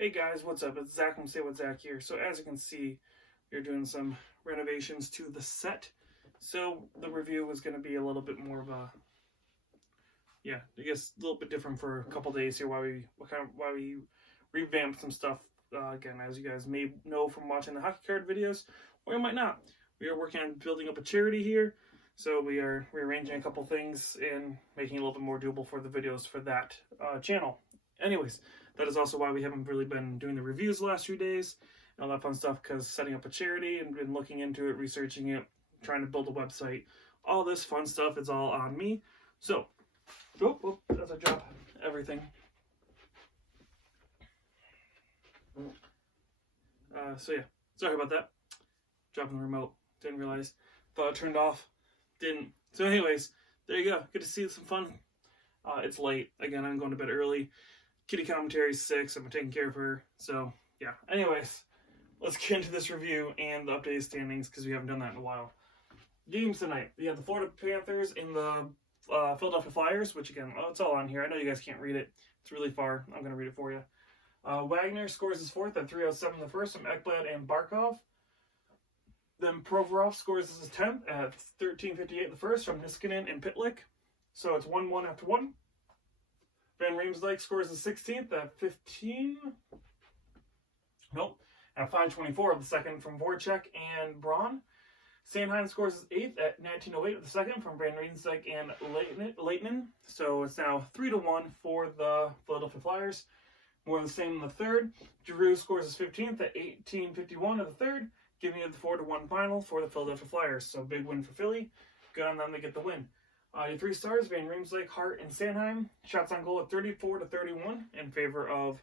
Hey guys, what's up? It's Zach from Say What Zach here. So as you can see, we're doing some renovations to the set. So the review is going to be a little bit more of a, I guess a little bit different for a couple days here. Why we revamped some stuff. Again, as you guys may know from watching the hockey card videos, or you might not. We are working on building up a charity here. So we are rearranging a couple things and making it a little bit more doable for the videos for that channel. Anyways, that is also why we haven't really been doing the reviews the last few days and all that fun stuff, because setting up a charity and been looking into it, researching it, trying to build a website, all this fun stuff is all on me. So, as I drop everything. Sorry about that. Dropping the remote, didn't realize. Thought it turned off, didn't. So anyways, there you go. Good to see some fun. It's late. Again, I'm going to bed early. Kitty Commentary's 6. I'm taking care of her. So, yeah. Anyways, let's get into this review and the updated standings because we haven't done that in a while. Games tonight. We have the Florida Panthers and the Philadelphia Flyers, which again, it's all on here. I know you guys can't read it. It's really far. I'm going to read it for you. Wagner scores his fourth at 3:07 the first from Ekblad and Barkov. Then Provorov scores his 10th at 13:58 the first from Niskanen and Pitlick. So it's 1-1 after 1. Van Riemsdyk scores the 16th at 5:24 of the second from Voracek and Braun. Sanheim scores his 8th at 19:08 of the second from Van Riemsdyk and Lehtinen. So it's now 3-1 for the Philadelphia Flyers. More of the same in the third. Giroux scores his 15th at 18:51 of the third, giving it the 4-1 final for the Philadelphia Flyers. So big win for Philly. Good on them to get the win. Your 3 stars, Van Riemsdyk, Hart, and Sanheim. Shots on goal at 34-31 in favor of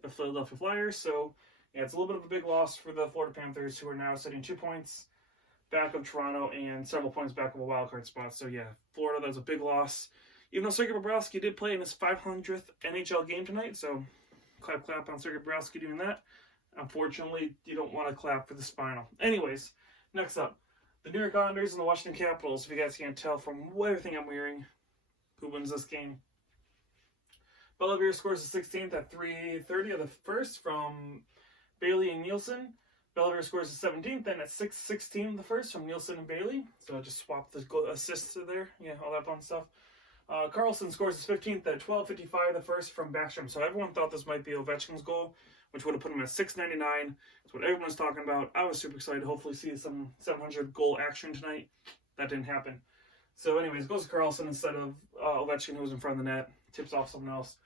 the Philadelphia Flyers. So, yeah, it's a little bit of a big loss for the Florida Panthers, who are now sitting 2 points back of Toronto and several points back of a wildcard spot. So, yeah, Florida, that was a big loss. Even though Sergei Bobrovsky did play in his 500th NHL game tonight, so clap on Sergei Bobrovsky doing that. Unfortunately, you don't want to clap for the spinal. Anyways, next up. The New York Islanders and the Washington Capitals. If you guys can't tell from everything I'm wearing, who wins this game? Bellevere scores the 16th at 3:30 of the first from Bailey and Nielsen. Bellevere scores the 17th, then at 6:16 of the first from Nielsen and Bailey. So I just swapped the assists there. Yeah, all that fun stuff. Carlson scores his 15th at 12:55 the first from Backstrom. So everyone thought this might be Ovechkin's goal, which would have put him at 699. That's what everyone's talking about. I was super excited to hopefully see some 700 goal action tonight. That didn't happen. So anyways, goes to Carlson instead of Ovechkin, who was in front of the net. Tips off someone else.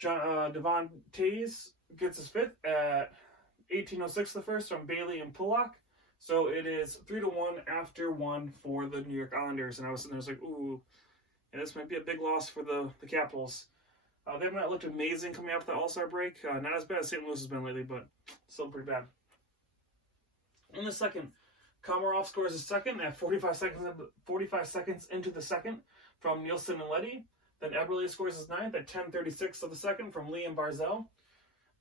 Devon Tays gets his 5th at 18:06 the first from Bailey and Pullock. So it is 3-1 after 1 for the New York Islanders. And I was sitting there, like, ooh, yeah, this might be a big loss for the Capitals. They have not looked amazing coming after the All-Star break. Not as bad as St. Louis has been lately, but still pretty bad. In the second, Komarov scores his second at 45 seconds into the second from Nielsen and Leddy. Then Eberle scores his 9th at 10:36 of the second from Lee and Barzell.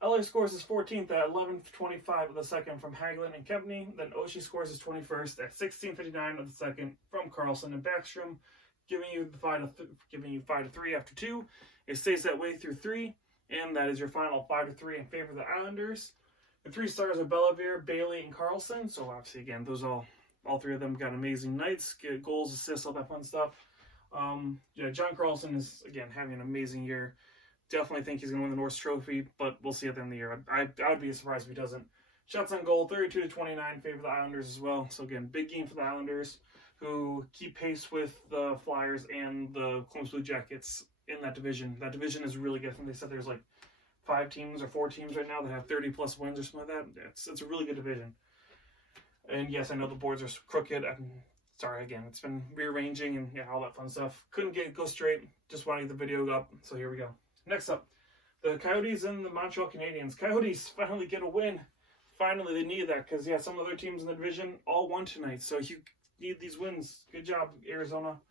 Eller scores his 14th at 11:25 of the second from Hagelin and Kempney. Then Oshie scores his 21st at 16:59 of the second from Carlson and Backstrom, giving you 5-3 after 2. It stays that way through 3, and that is your final 5-3 in favor of the Islanders. The 3 stars are Bellevere, Bailey, and Carlson. So obviously, again, those all 3 of them got amazing nights, get goals, assists, all that fun stuff. John Carlson is, again, having an amazing year. Definitely think he's going to win the Norris Trophy, but we'll see at the end of the year. I would be surprised if he doesn't. Shots on goal, 32-29 in favor of the Islanders as well. So again, big game for the Islanders, who keep pace with the Flyers and the Columbus Blue Jackets in that division. That division is really good. I think they said there's like 5 teams or 4 teams right now that have 30-plus wins or something like that. It's a really good division. And yes, I know the boards are crooked. I'm sorry, again, it's been rearranging and all that fun stuff. Couldn't go straight. Just wanted the video up, so here we go. Next up, the Coyotes and the Montreal Canadiens. Coyotes finally get a win. Finally, they need that because, some other teams in the division all won tonight. So you need these wins. Good job, Arizona.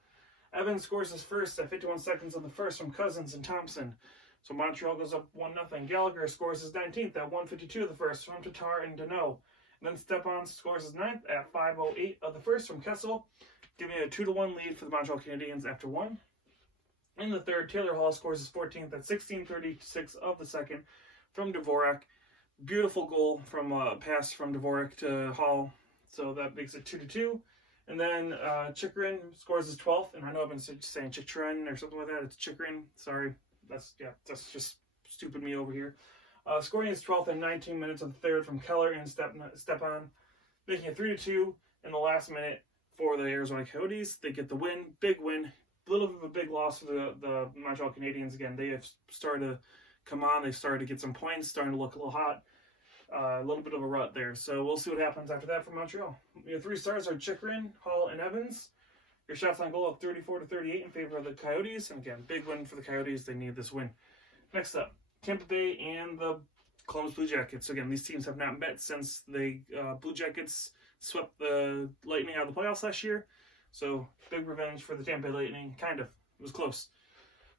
Evans scores his first at 51 seconds of the first from Cousins and Thompson. So Montreal goes up 1-0. Gallagher scores his 19th at 1:52 of the first from Tatar and Deneau. And then Stepan scores his 9th at 5:08 of the first from Kessel, giving it a 2-1 lead for the Montreal Canadiens after 1. In the third, Taylor Hall scores his 14th at 16:36 of the second from Dvorak. Beautiful goal from a pass from Dvorak to Hall. So that makes it 2-2. And then Chychrun scores his 12th. And I know I've been saying Chychrun or something like that. It's Chychrun. Sorry. That's just stupid me over here. Scoring his 12th in 19 minutes of the third from Keller and Stepan, making it 3-2 in the last minute for the Arizona Coyotes. They get the win, big win. A little bit of a big loss for the Montreal Canadiens. Again, they have started to come on. They started to get some points, starting to look a little hot. A little bit of a rut there. So we'll see what happens after that for Montreal. Your 3 stars are Chychrun, Hall, and Evans. Your shots on goal of 34-38 in favor of the Coyotes. And again, big win for the Coyotes. They need this win. Next up, Tampa Bay and the Columbus Blue Jackets. Again, these teams have not met since the Blue Jackets swept the Lightning out of the playoffs last year. So, big revenge for the Tampa Bay Lightning. Kind of. It was close.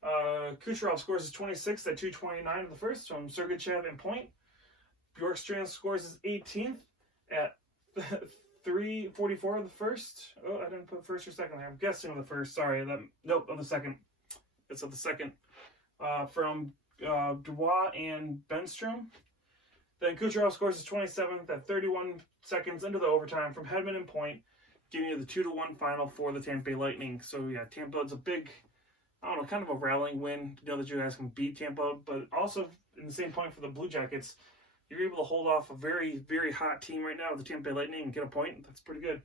Kucherov scores his 26th at 2:29 of the first from Sergachev and point. Bjorkstrand scores his 18th at 3:44 of the first. Oh, I didn't put first or second there. I'm guessing the first. Sorry. Nope, of the second. It's of the second. From Dubois and Benstrom. Then Kucherov scores his 27th at 31 seconds into the overtime from Hedman and point, giving you the 2-1 final for the Tampa Bay Lightning. So, yeah, Tampa is a big, kind of a rallying win to know that you guys can beat Tampa, but also in the same point for the Blue Jackets, you're able to hold off a very, very hot team right now, the Tampa Bay Lightning, and get a point. That's pretty good.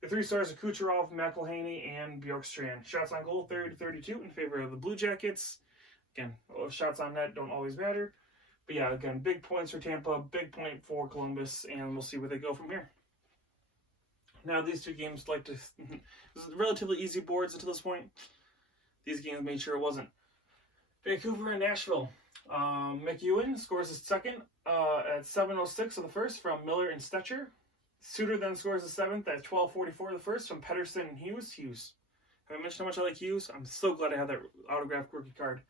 The 3 stars are Kucherov, McElhaney, and Bjorkstrand. Shots on goal, 30-32 in favor of the Blue Jackets. Again, shots on net don't always matter. But yeah, again, big points for Tampa, big point for Columbus, and we'll see where they go from here. Now, these 2 games this is relatively easy boards until this point. These games made sure it wasn't. Vancouver and Nashville. McEwen scores his second at 7:06 of the first from Miller and Stetcher. Suter then scores his 7th at 12:44 of the first from Pedersen and Hughes. Have I mentioned how much I like Hughes? I'm so glad I have that autographed rookie card.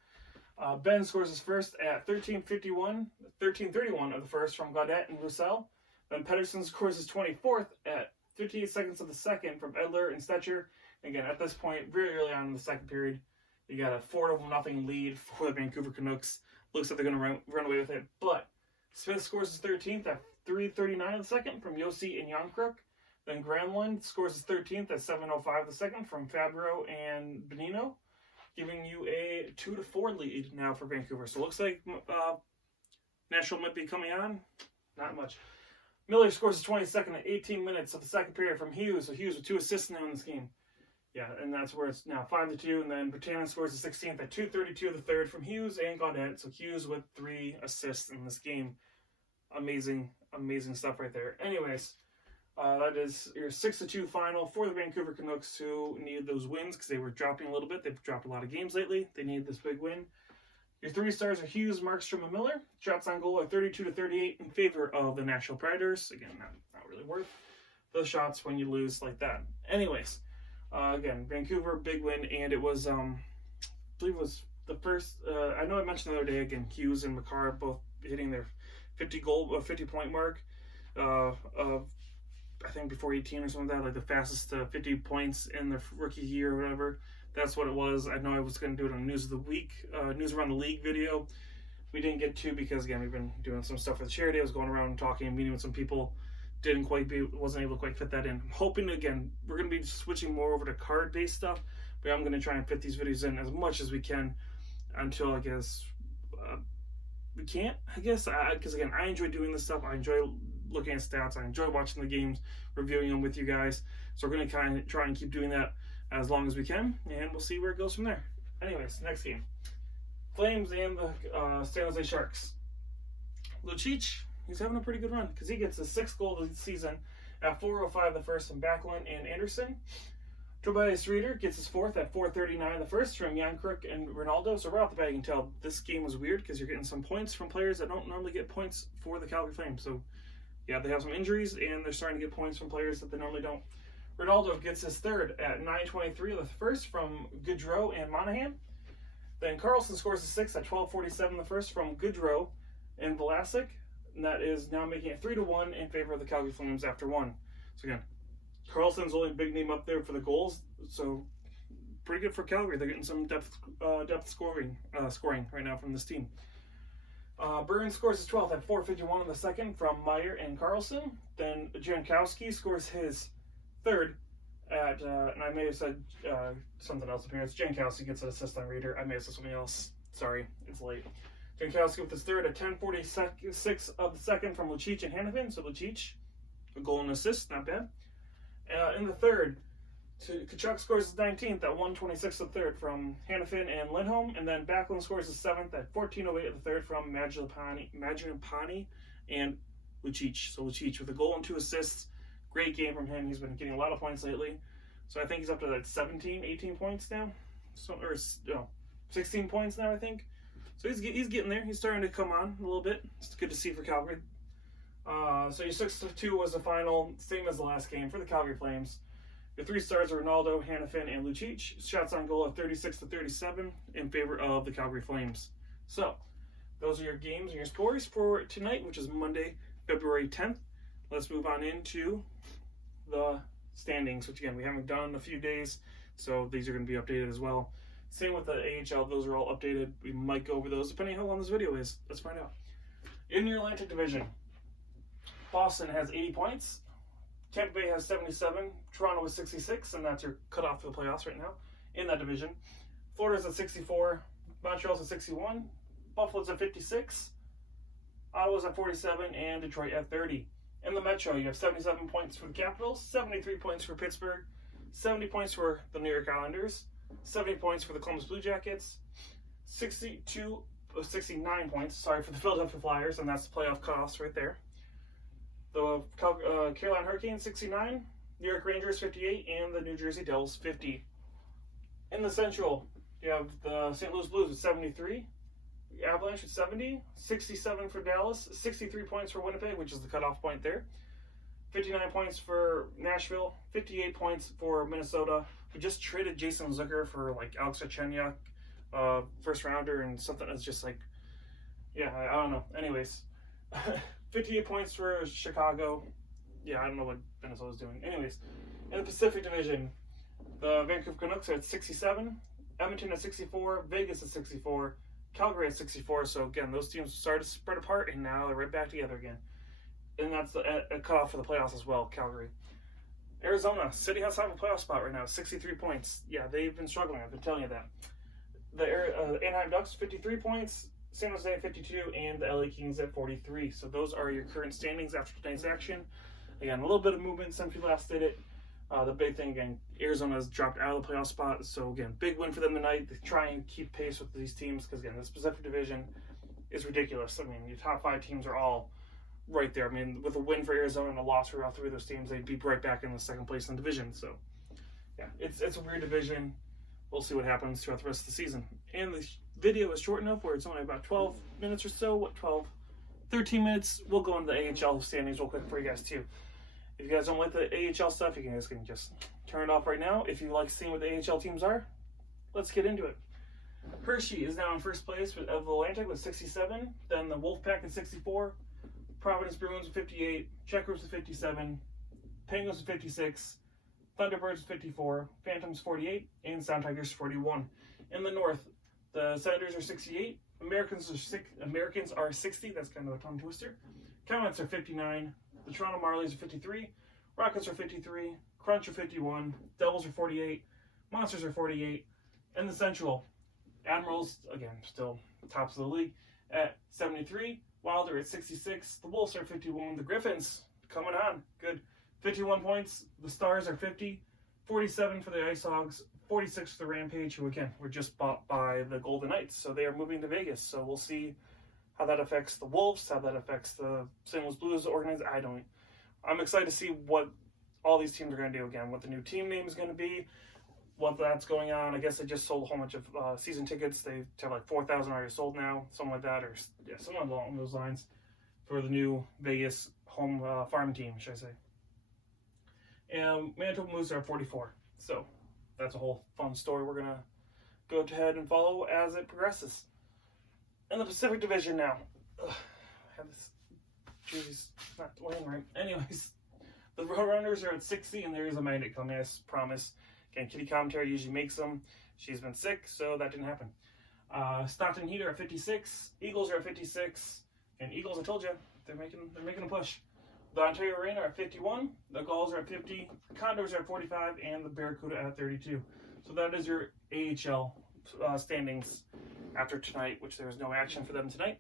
Ben scores his first at 13:31 of the first from Gaudette and Roussel. Then Pedersen scores his 24th at 58 seconds of the second from Edler and Stetcher. Again, at this point, very early on in the second period, you got a 4-0 lead for the Vancouver Canucks. Looks like they're going to run away with it. But Smith scores his 13th at 3:39 of the second from Yossi and Youngkruk. Then Granlund scores his 13th at 7:05 of the second from Fabro and Benino, giving you a 2-4 lead now for Vancouver. So it looks like Nashville might be coming on. Not much. Miller scores his 22nd at 18 minutes of the second period from Hughes. So Hughes with 2 assists now in this game. Yeah, and that's where it's now 5-2. And then Bertanen scores his 16th at 2:32 of the third from Hughes and Gaudette. So Hughes with 3 assists in this game. Amazing, amazing stuff right there. Anyways, that is your 6-2 final for the Vancouver Canucks, who need those wins because they were dropping a little bit. They've dropped a lot of games lately. They need this big win. Your 3 stars are Hughes, Markstrom, and Miller. Shots on goal are 32-38 in favor of the Nashville Predators. Again, not really worth those shots when you lose like that. Anyways, again, Vancouver, big win, and it was, I believe it was the first, I know I mentioned the other day, again, Hughes and Makar both hitting their 50-point mark I think before 18 or something like that, like the fastest 50 points in the rookie year or whatever. That's what it was. I know I was going to do it on News of the Week, News Around the League video. We didn't get to because, again, we've been doing some stuff with charity. I was going around talking and meeting with some people. Wasn't able to quite fit that in. I'm hoping, again, we're going to be switching more over to card-based stuff, but I'm going to try and fit these videos in as much as we can until, I guess, we can't, I guess, because, again, I enjoy doing this stuff. I enjoy looking at stats. I enjoy watching the games, reviewing them with you guys. So we're going to kind of try and keep doing that as long as we can, and we'll see where it goes from there. Anyways, next game. Flames and the San Jose Sharks. Lucic, he's having a pretty good run because he gets his 6th goal of the season at 4:05 the first from Backlund and Anderson. Tobias Reeder gets his 4th at 4:39 the first from Youngkruk and Ronaldo. So right off the bat, you can tell this game was weird because you're getting some points from players that don't normally get points for the Calgary Flames. So yeah, they have some injuries and they're starting to get points from players that they normally don't. Ronaldo gets his 3rd at 9:23 of the first from Goodrow and Monahan. Then Carlson scores his 6th at 12:47 the first from Goodrow and Vlasic. And that is now making it 3-1 in favor of the Calgary Flames after 1. So again, Carlson's the only big name up there for the goals. So pretty good for Calgary. They're getting some depth scoring right now from this team. Burns scores his 12th at 4:51 in the second from Meyer and Carlson. Then Jankowski scores his third at, and I may have said something else up here. It's Jankowski gets an assist on Reader. I may have said something else. Sorry, it's late. Jankowski with his third at 10:46 of the second from Lucic and Hanifin. So Lucic, a goal and assist, not bad. In the third, Kachuk scores his 19th at 1:26 of the third from Hanifin and Lindholm. And then Backlund scores his 7th at 14:08 of the third from Mangiapane and Lucic. So Lucic with a goal and 2 assists. Great game from him. He's been getting a lot of points lately. So I think he's up to that 18 points now. So, or 16 points now, I think. So he's getting there. He's starting to come on a little bit. It's good to see for Calgary. So your 6-2 was the final, same as the last game for the Calgary Flames. Your 3 stars are Ronaldo, Hanifin, and Lucic. Shots on goal of 36-37 in favor of the Calgary Flames. So those are your games and your scores for tonight, which is Monday, February 10th. Let's move on into the standings, which again, we haven't done in a few days, so these are going to be updated as well. Same with the AHL, those are all updated. We might go over those depending on how long this video is. Let's find out. In your Atlantic Division, Boston has 80 points. Tampa Bay has 77. Toronto is 66, and that's your cutoff for the playoffs right now in that division. Florida's at 64. Montreal's at 61. Buffalo's at 56. Ottawa's at 47, and Detroit at 30. In the Metro, you have 77 points for the Capitals, 73 points for Pittsburgh, 70 points for the New York Islanders, 70 points for the Columbus Blue Jackets, 69 points, for the Philadelphia Flyers, and that's the playoff cutoffs right there. The Carolina Hurricanes, 69, New York Rangers, 58, and the New Jersey Devils, 50. In the Central, you have the St. Louis Blues with 73, the Avalanche at 70, 67 for Dallas, 63 points for Winnipeg, which is the cutoff point there, 59 points for Nashville, 58 points for Minnesota. We just traded Jason Zucker for like Alex Galchenyuk, first rounder, and something that's just like, yeah, I don't know. Anyways, 58 points for Chicago. Yeah, I don't know what Minnesota's doing. Anyways, in the Pacific Division, the Vancouver Canucks are at 67, Edmonton at 64, Vegas at 64, Calgary at 64. So again, those teams started to spread apart, and now they're right back together again. And that's a cutoff for the playoffs as well, Calgary. Arizona, sitting outside of a playoff spot right now, 63 points. Yeah, they've been struggling. I've been telling you that. The Anaheim Ducks, 53 points. San Jose at 52, and the LA Kings at 43. So those are your current standings after tonight's action. Again, a little bit of movement since we last did it. The big thing, again, Arizona has dropped out of the playoff spot. So, again, big win for them tonight. They try and keep pace with these teams because, again, this Pacific Division is ridiculous. I mean, your top 5 teams are all right there. I mean, with a win for Arizona and a loss for all 3 of those teams, they'd be right back in the second place in the division. So, yeah, it's a weird division. We'll see what happens throughout the rest of the season. And the video is short enough where it's only about 12 minutes or so. 13 minutes. We'll go into the AHL standings real quick for you guys, too. If you guys don't like the AHL stuff, you guys can just turn it off right now. If you like seeing what the AHL teams are, let's get into it. Hershey is now in first place of the Atlantic with 67. Then the Wolfpack at 64. Providence Bruins with 58. Checkers with 57. Penguins with 56. Thunderbirds with 54. Phantoms 48. And Sound Tigers 41. In the North, the Senators are 68. Americans are 60. That's kind of a tongue twister. Comets are 59. The Toronto Marlies are 53. Rockets are 53. Crunch are 51. Devils are 48. Monsters are 48. In the Central, Admirals, again, still tops of the league, at 73. Wild are at 66. The Wolves are 51. The Griffins, coming on, good. 51 points. The Stars are 50. 47 for the Ice Hogs. 46 for the Rampage, who, again, were just bought by the Golden Knights. So they are moving to Vegas. So we'll see how that affects the Wolves, how that affects the St. Louis Blues organization. I'm excited to see what all these teams are going to do again, what the new team name is going to be, what that's going on. I guess they just sold a whole bunch of season tickets. They have like 4,000 already sold now, something like that, or yeah, something along those lines for the new Vegas home farm team, should I say. And Manitoba Moose are at 44. So that's a whole fun story we're going to go ahead and follow as it progresses. In the Pacific Division now. I have this jersey's not laying right. Anyways, the Roadrunners are at 60, and there is a magnet coming, I promise. Again, Kitty Commentary usually makes them. She's been sick, so that didn't happen. Stockton Heat are at 56. Eagles are at 56. And Eagles, I told you, they're making a push. The Ontario Reign are at 51. The Gulls are at 50. Condors are at 45. And the Barracuda at 32. So that is your AHL standings after tonight, which there was no action for them tonight.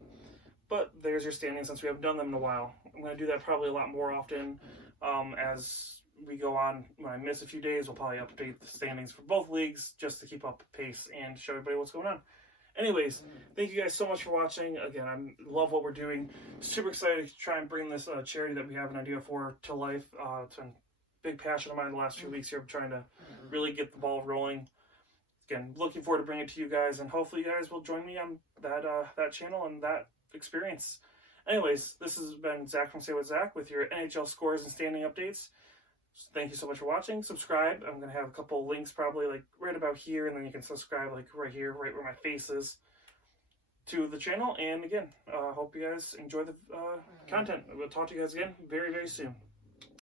But there's your standings since we haven't done them in a while. I'm going to do that probably a lot more often as we go on. When I miss a few days, we'll probably update the standings for both leagues just to keep up pace and show everybody what's going on. Anyways, thank you guys so much for watching. Again, I love what we're doing. Super excited to try and bring this charity that we have an idea for to life. It's been a big passion of mine the last few weeks here. I'm trying to really get the ball rolling. Again, looking forward to bringing it to you guys, and hopefully you guys will join me on that channel and that experience. Anyways, this has been Zach from Say What Zach with your NHL scores and standing updates. Thank you so much for watching. Subscribe. I'm going to have a couple links probably like right about here, and then you can subscribe like right here, right where my face is, to the channel. And again, hope you guys enjoy the content. We'll talk to you guys again very, very soon.